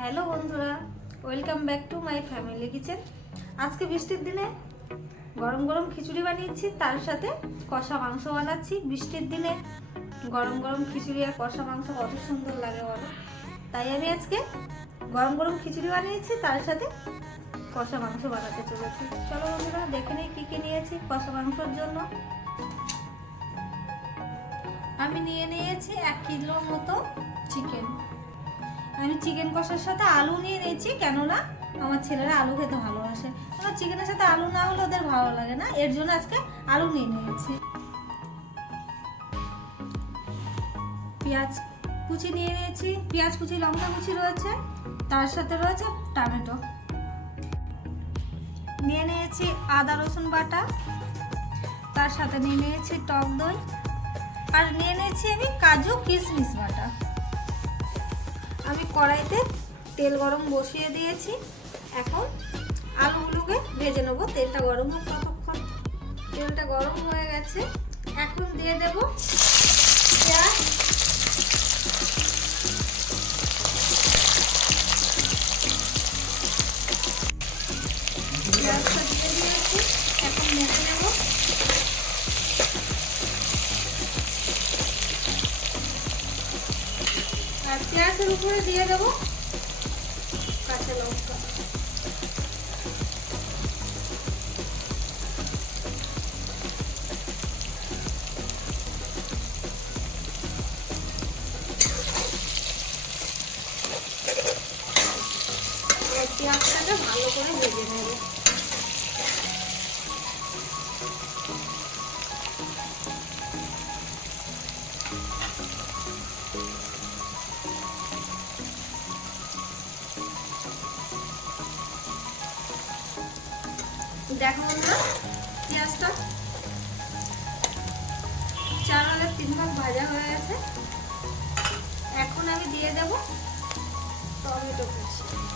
Hello বন্ধুরা, welcome back to my family kitchen. আজকে বৃষ্টির দিনে গরম গরম খিচুড়ি বানিয়েছি, তার সাথে কষা মাংস বানাচ্ছি। বৃষ্টির দিনে গরম গরম খিচুড়ি আর কষা মাংস কত সুন্দর লাগে বলো? তাই আমি আজকে গরম গরম খিচুড়ি বানিয়েছি, তার সাথে কষা মাংস বানাতে চলেছি। চলো বন্ধুরা, দেখে নিই কী কী নিয়েছি কষা মাংসর জন্য। আমি নিয়ে নিয়েছি এক কিলোর মতো চিকেন আমি চিকেন কষার সাথে আলু নিয়ে নিয়েছি, কেননা আমার ছেলেরা আলু খেতে ভালোবাসে। কেন চিকেনের সাথে আলু না হলে ওদের ভালো লাগে না, এর জন্য আজকে আলু নিয়ে নিয়েছি। পেঁয়াজ কুচি নিয়ে নিয়েছি, পেঁয়াজ কুচি, লঙ্কা কুচি রয়েছে, তার সাথে রয়েছে টমেটো। নিয়ে নিয়েছি আদা, রসুন বাটা, তার সাথে নিয়ে নিয়েছি টক দই, আর নিয়ে নিয়েছি আমি কাজু কিশমিশ বাটা। আমি কড়াইতে তেল গরম বসিয়ে দিয়েছি। এখন আলুগুলোকে ভেজে নেব। তেলটা গরম হোক ততক্ষণ। তেলটা গরম হয়ে গেছে। এখন দিয়ে দেব পেঁয়াজ। পেঁয়াজের উপরে দিয়ে দেব। কাঁচা লঙ্কা। ভালো করে ভেজে নেব। দেখো বন্ধুরা পেঁয়াজটা চার ভাগের তিন ভাগ ভাজা হয়ে গেছে। এখন আমি দিয়ে দেব টমেটো কুচি।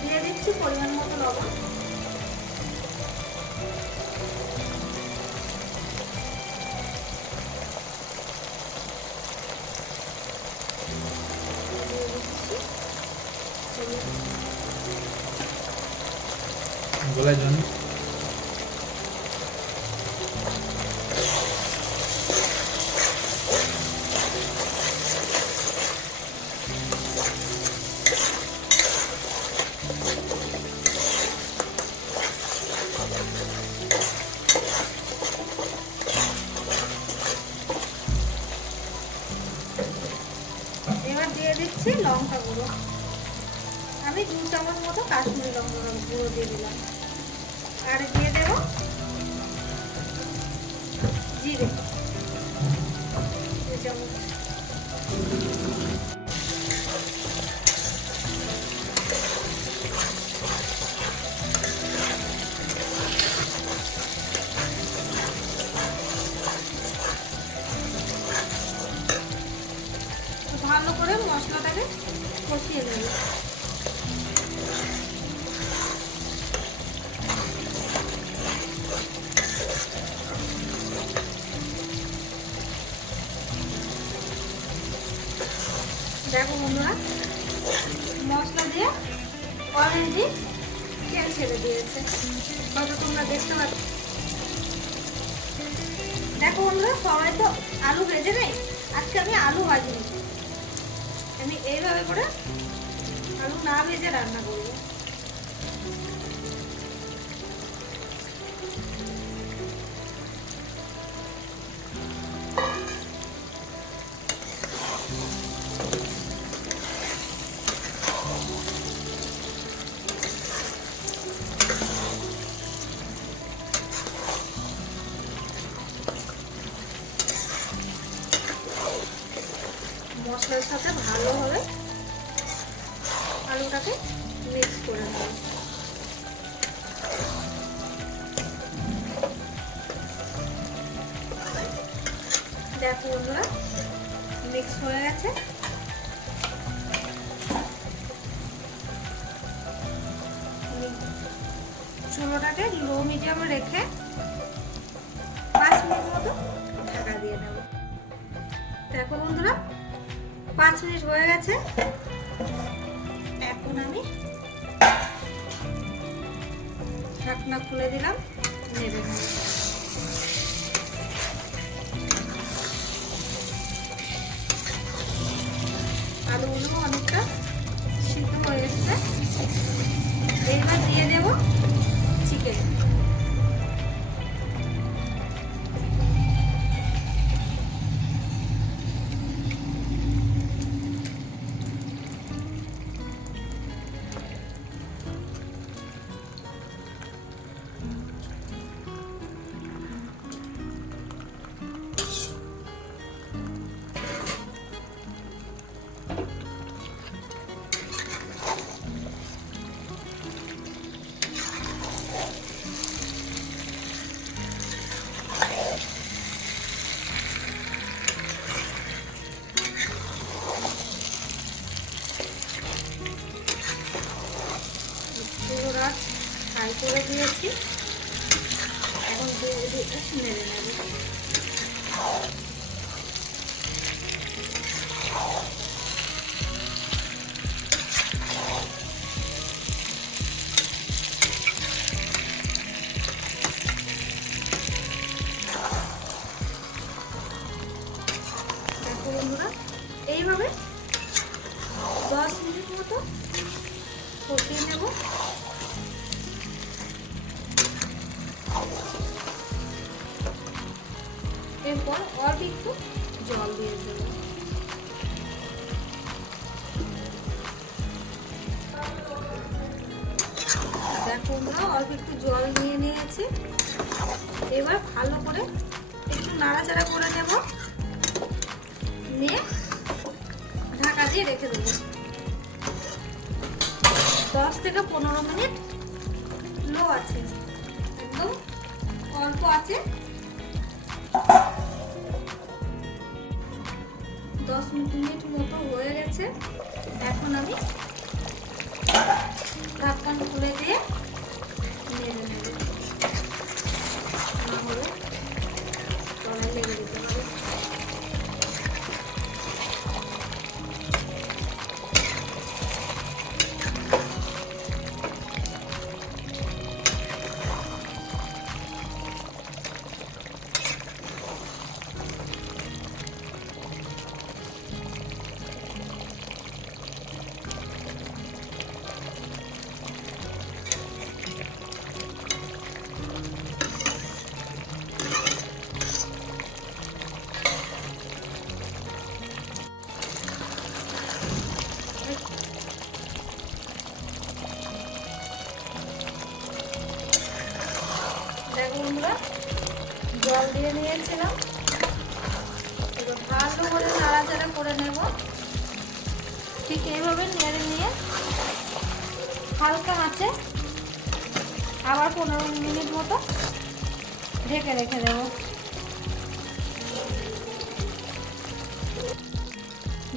দিয়ে দিচ্ছি পরিমাণ মতো লবণ। গলার জন্য এবার দিয়ে দিচ্ছি লঙ্কা গুঁড়ো। আমি দু চামচ মতো কাশ্মীরি লঙ্কা গুঁড়ো দিয়ে দিলাম। আর দিয়ে দেব জিরে। দু চামচ। ভালো করে মশলাটাকে কষিয়ে নেব। দেখো বন্ধুরা, মশলা দিয়ে অলরেডি তেল ছেড়ে দিয়েছে। হয়তো তোমরা দেখতে পাচ্ছ। দেখো বন্ধুরা, সবাই তো আলু ভেজে নেই? আজকে আমি আলু ভাজিনি। আমি এইভাবে করে আলু না ভেজে রান্না করব। মশলার সাথে ভালোভাবে আলুটাকে মিক্স করে নেব। দেখো বন্ধুরা মিক্স হয়ে গেছে। চুলোটাকে লো মিডিয়ামে রেখে পাঁচ মিনিট মতো ঢাকা দিয়ে নেব। দেখো বন্ধুরা পাঁচ মিনিট হয়ে গেছে। এখন আমি ঢাকনা খুলে দিলাম, নেড়ে আলুগুলো অনেকটা সিদ্ধ হয়ে এসছে। এবার দিয়ে দেব চিকেন। নেড়ে নেব এরপর অল্প একটু জল দিয়ে দেবো। দেখো আমরা অল্প একটু জল নিয়ে নিয়েছি। এবার ভালো করে একটু নাড়াচাড়া করে নেব। নিয়ে ঢাকা দিয়ে রেখে দেবো। দশ থেকে পনেরো মিনিট লো আছে। একদম অল্প আছে। দশ মিনিট মতো হয়ে গেছে। এখন আমি ঢাকন খুলে দিয়ে নেড়ে নেব না হলে তলায় লেগে যেতে পারে। নাড়াচাড়া করে নেব। ঠিক এইভাবে নেড়ে নিয়ে হালকা আছে আবার পনেরো মিনিট মতো ঢেকে রেখে দেবো।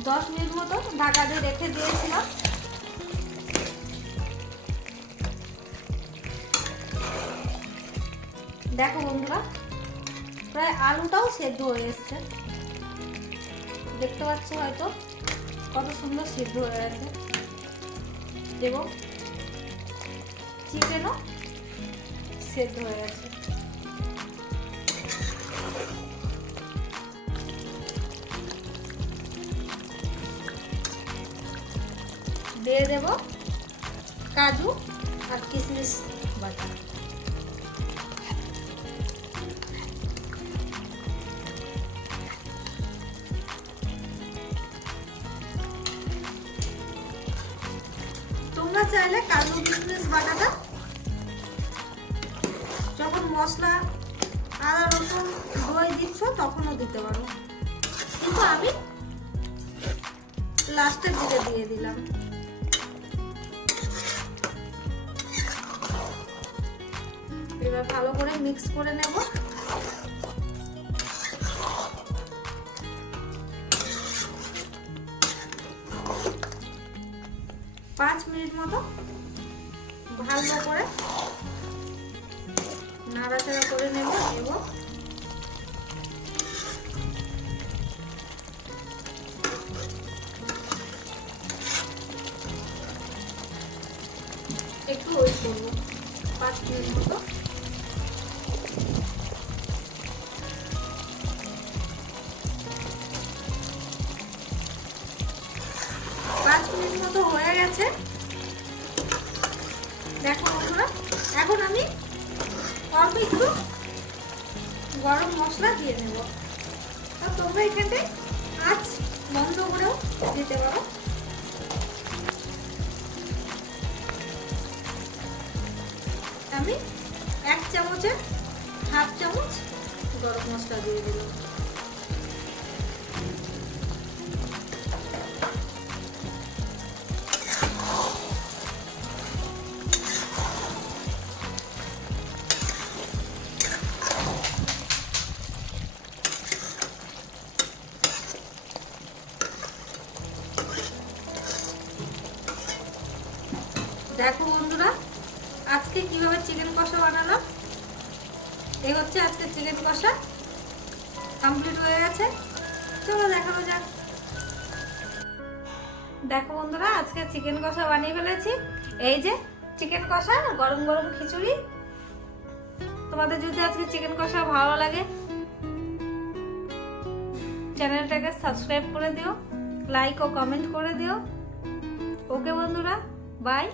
দশ মিনিট মতো ঢাকা দিয়ে রেখে দিয়েছিলাম। দেখো বন্ধুরা, প্রায় আলুটাও সেদ্ধ হয়ে এসছে। দেখতে পাচ্ছ হয়তো কত সুন্দর সিদ্ধ হয়ে গেছে। এবং চিকেনও সেদ্ধ হয়ে গেছে। দিয়ে দেব কাজু আর কিশমিশ বাটা। কাজু কিশমিশ বাটাটা। যখন মশলা, আদা, রসুন, দই দিচ্ছ, তখনও দিতে পারো। কিন্তু আমি লাস্টের দিকে দিয়ে দিলাম। এবার ভালো করে মিক্স করে নেব। পাঁচ মিনিট মতো ভালো করে নাড়াচাড়া করে নেব এবং একটু ওই করব, পাঁচ মিনিট মতো। পাঁচ মিনিট মতো হয়ে গেছে। দেখো বন্ধুরা, এখন আমি অল্প একটু গরম মশলা দিয়ে নেব। আর তোমরা এখানটায় আঁচ বন্ধ করেও দিতে পারো। আমি এক চামচের হাফ চামচ গরম মশলা দিয়ে দিলাম। এই হচ্ছে আজকে চিকেন কষা। কমপ্লিট হয়ে গেছে। চলো দেখানো যাক। দেখো বন্ধুরা, আজকে চিকেন কষা বানিয়ে ফেলেছি। এই যে চিকেন কষা, গরম গরম খিচুড়ি। তোমাদের যদি আজকে চিকেন কষা ভালো লাগে, চ্যানেলটাকে সাবস্ক্রাইব করে দিও লাইক ও কমেন্ট করে দিও। ওকে বন্ধুরা বাই